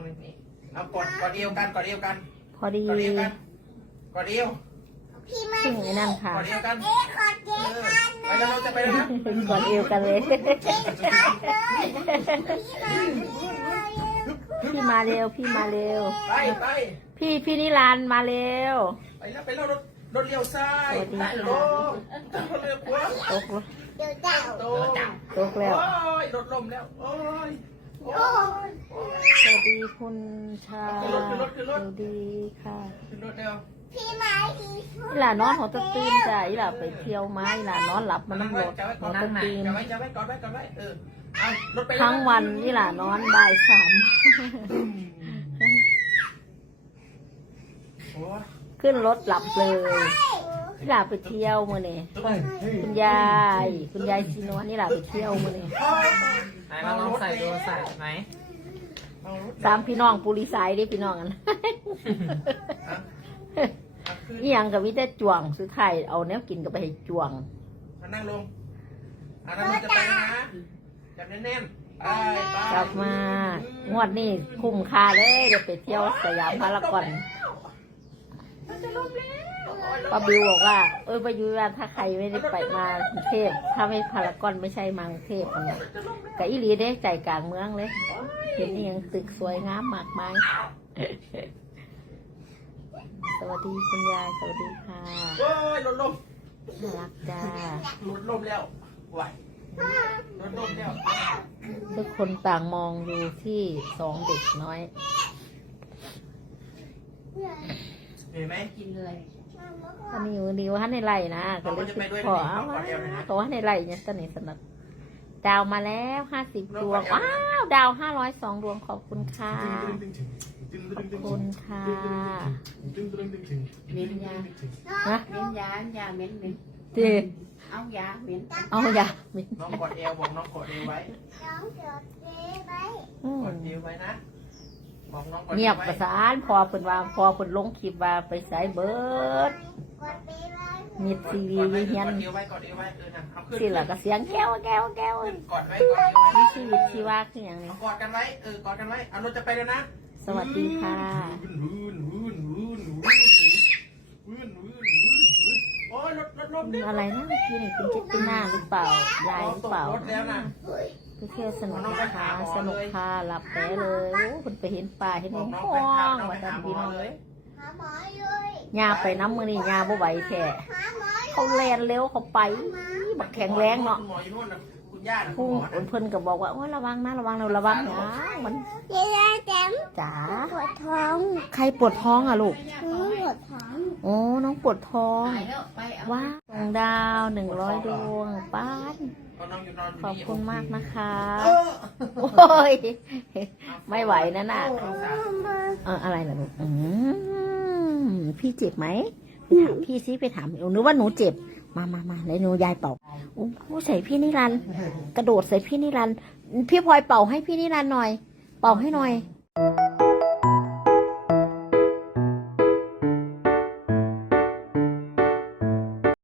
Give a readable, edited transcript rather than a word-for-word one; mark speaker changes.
Speaker 1: รงนี้เอากดเอวกันกดเอวกัน
Speaker 2: พอดี
Speaker 1: กดเอวกันกดเอว
Speaker 3: พี่มา
Speaker 2: ซึ่งไอ้นั่นค่ะ
Speaker 1: กดเอวกัน
Speaker 3: เอ๊ะขอเจ๊กัน
Speaker 1: ไปแล้วเราจะไปแล้วนะ
Speaker 2: กอดเอวกันเลย พี่มาเร็วพี่มาเร็ว
Speaker 1: ไปไป
Speaker 2: พี่นิรันดร์มาเร็ว
Speaker 1: ไปแล้วรถเลี้ยวซ้าย
Speaker 2: สวัสดี
Speaker 1: ไป
Speaker 2: ค่ะ
Speaker 1: รถเลี้ยวขวา
Speaker 2: ตก
Speaker 3: เดี๋ยวเจ้า
Speaker 1: โต
Speaker 2: ตกแล้ว
Speaker 1: โอ้ยรถล้มแล้วโอ้ย
Speaker 3: โอ้
Speaker 2: สวัสดีคุณชา
Speaker 1: ขึ้นรถ
Speaker 2: สวัสดีค่ะ
Speaker 1: ขึ้นรถเร็ว
Speaker 3: พี่มาดี
Speaker 2: อีหล่านอนหัวตะตีนจ้ะอีหล่าไปเที่ยวมาอีหล่านอนหลับมันน้ำรถหัวตะตีน
Speaker 1: จะไว้กอดไว้เอารถไป
Speaker 2: ทั้งวันอีหล่านอนบ่ายสาม
Speaker 1: โอ้ย
Speaker 2: ขึ้นรถหลับเลยอีหล่าไปเที่ยวมื้อนี้คุณยายซีนวลอีหล่าไปเที่ยวมื้อนี้
Speaker 4: ไหนเราลองใส่ดูใส่ไหม
Speaker 2: สามพี่น้องปุริสายเดิพี่น้องกัน อีหยังกับวิแต่จวงสุดท้ายเอาแนวกินกับไปให้จวง
Speaker 1: มานั่งลงนั่งลงจะไปแล้วนะจับแน่นๆไป
Speaker 2: กลับมางวดนี้คุ้มค่าเลยเดี๋ยวไปเที่ยวสยามพารากอนป้าบิวบอกว่าป้าบิวว่าถ้าใครไม่ได้ไปมากรุงเทพถ้าไม่พารากอนไม่ใช่มากรุงเทพมันกับอีหลีได้ใจกลางเมืองเลยเห็นนี่ยังตึกสวยงามมากมายสวัสดีคุณยายสวัสดีค่ะ
Speaker 1: โอ้ยรถลม
Speaker 2: น่ารักจ้าร
Speaker 1: ถลมแล้วไหวรถลมแล้ว
Speaker 2: ทุกคนต่างมองดูที่สองเด็กน้อย
Speaker 1: เห็นไหม
Speaker 4: กินเลย
Speaker 2: อันนี้อยู่ดีว่าในไร่นะก็เลยคิดขอเอาขอในไร่เนี่ยตอนนี้สนับดาวมาแล้ว50 ดวงว้าวดาว502 ดวงขอบคุณค่ะขอบคุณค่ะ
Speaker 4: เม้นยา
Speaker 2: นะ
Speaker 4: เม้นยายาเม้นเม้น
Speaker 2: จี
Speaker 4: เอายาเม้น
Speaker 2: เอาอย่ามิ
Speaker 1: น้องกดเอวบอกน้องกดเอวไว้
Speaker 3: น้องเดี๋ยวเจ๊ไว้
Speaker 1: กดเอวไว้นะบอกน้องกด
Speaker 2: เงียบประสานพอเพิ่นว่าพอเพิ่นลงคลิปว่าไปสายเบิร์ด
Speaker 3: กดไปไว้
Speaker 2: มีทีวี
Speaker 1: กด
Speaker 2: วิเฮียน
Speaker 1: เอวไว้กดเอวไว้นะเอาขึ้น
Speaker 2: สิล่ะก็เสียงแก้วแก้วแก้ว
Speaker 1: กดไว้กดเอวไว้
Speaker 2: มีชีวิตชีวาคืออย่างนี้
Speaker 1: กอดกันไว้กอดกันไว้เอารถจะไปแล้วนะ
Speaker 2: สวัสดีค่ะ
Speaker 1: โอ้ยรถลมดิ
Speaker 2: อะไรนะเมื่อกี้นี่คุณเจตติน่าหรือเปล่ายายหรือเปล่า
Speaker 1: รถแล้วนะ
Speaker 2: ไปเที่ยวสนุกนะคะสนุกค่ะหลับแป๊เลยโอ้คุณไปเห็นป่าเห็นหงห้องว่าแต่พี่น้องเลย
Speaker 3: หาหมอเลย
Speaker 2: ยาไปน้ำมือนี่ยาบ่ไหวแค่
Speaker 3: หาหมอ
Speaker 2: เขาแลนเร็วเขาไปบักแข็งแรงเนาะ
Speaker 1: คุณหมออยู่นู่นนะคุณย่า
Speaker 2: พุ่งเพิ่นก็บอกว่าโอ้ยระวังนะระวังนะระวังนะมัน
Speaker 3: เจ๊ได้แต้ม
Speaker 2: จ๋า
Speaker 3: ปวดท้อง
Speaker 2: ใครปวดท้องอ่ะลูก
Speaker 3: ปวดท้อง
Speaker 2: โอ้น้องปวดท้อง
Speaker 4: ไปแล้วไปเอา
Speaker 2: ว้าวดวงดาว100 ดวงป้าน ขอบคุณมากนะคะ โอ้ย ไม่ไหวนะน่ะอะไรล่ะลูกพี่เจ็บไหมไปถามพี่ซิไปถามนึกว่าหนูเจ็บ มาแล้วหนูยายตอบโอ้โหใส่พี่นิรันดร์กระโดดใส่พี่นิรันดร์พี่พลอยเป่าให้พี่นิรันดร์หน่อย เป่าให้หน่อย